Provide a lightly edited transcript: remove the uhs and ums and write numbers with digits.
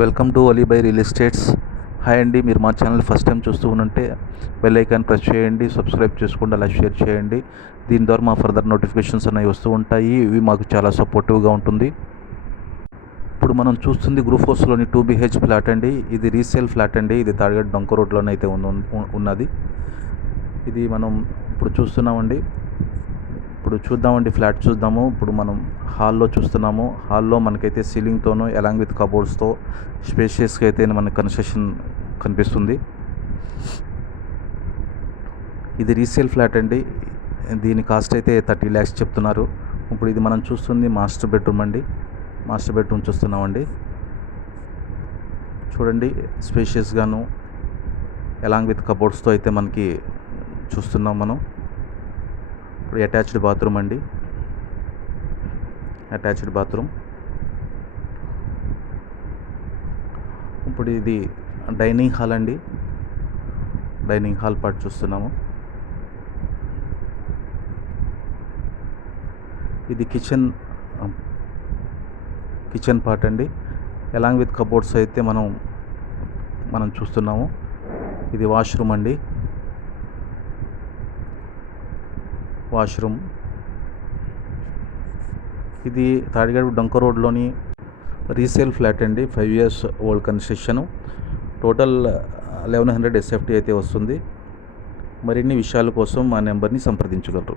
Welcome to Alibai real estates. Hi అండి, మీరు మా ఛానల్ ఫస్ట్ టైం చూస్తూ ఉంటే బెల్ ఐకాన్ ప్రెస్ చేయండి, సబ్స్క్రైబ్ చేసుకోండి, అలా షేర్ చేయండి. దీని ద్వారా మా ఫర్దర్ నోటిఫికేషన్స్ అనేవి వస్తూ ఉంటాయి. ఇవి మాకు చాలా సపోర్టివ్గా ఉంటుంది. ఇప్పుడు మనం చూస్తుంది గ్రూప్ హౌస్లోని 2BH ఫ్లాట్ అండి. ఇది రీసేల్ ఫ్లాట్ అండి. ఇది తాడిగడ్ డొంక రోడ్లోనే అయితే ఉన్నది. ఇది మనం ఇప్పుడు చూస్తున్నామండి. ఇప్పుడు చూద్దామండి, ఫ్లాట్ చూద్దాము. ఇప్పుడు మనం హాల్లో చూస్తున్నాము. హాల్లో మనకైతే సీలింగ్తోనూ అలాంగ్ విత్ కబోర్డ్స్తో స్పేషియస్గా అయితే మనకి కన్స్ట్రక్షన్ కనిపిస్తుంది. ఇది రీసేల్ ఫ్లాట్ అండి. దీని కాస్ట్ అయితే 30 lakhs చెప్తున్నారు. ఇప్పుడు ఇది మనం చూస్తుంది మాస్టర్ బెడ్రూమ్ అండి. మాస్టర్ బెడ్రూమ్ చూస్తున్నామండి. చూడండి, స్పేషియస్గాను అలాంగ్ విత్ కబోర్డ్స్తో అయితే మనకి చూస్తున్నాం మనం. ఇప్పుడు అటాచ్డ్ బాత్రూమ్ అండి. Attached bathroom. ఇప్పుడు ఇది డైనింగ్ హాల్ అండి. డైనింగ్ హాల్ పార్ట్ చూస్తున్నాము. ఇది కిచెన్ పార్ట్ అండి. అలాంగ్ విత్ కబోర్డ్స్ అయితే మనం చూస్తున్నాము. ఇది వాష్రూమ్ అండి. వాష్రూమ్. ఇది తాడిగడ్ డొంక రోడ్లోని రీసేల్ ఫ్లాట్ అండి. 5 years old construction. Total 1100 SFT అయితే వస్తుంది. మరిన్ని విషయాల కోసం మా నెంబర్ని సంప్రదించగలరు.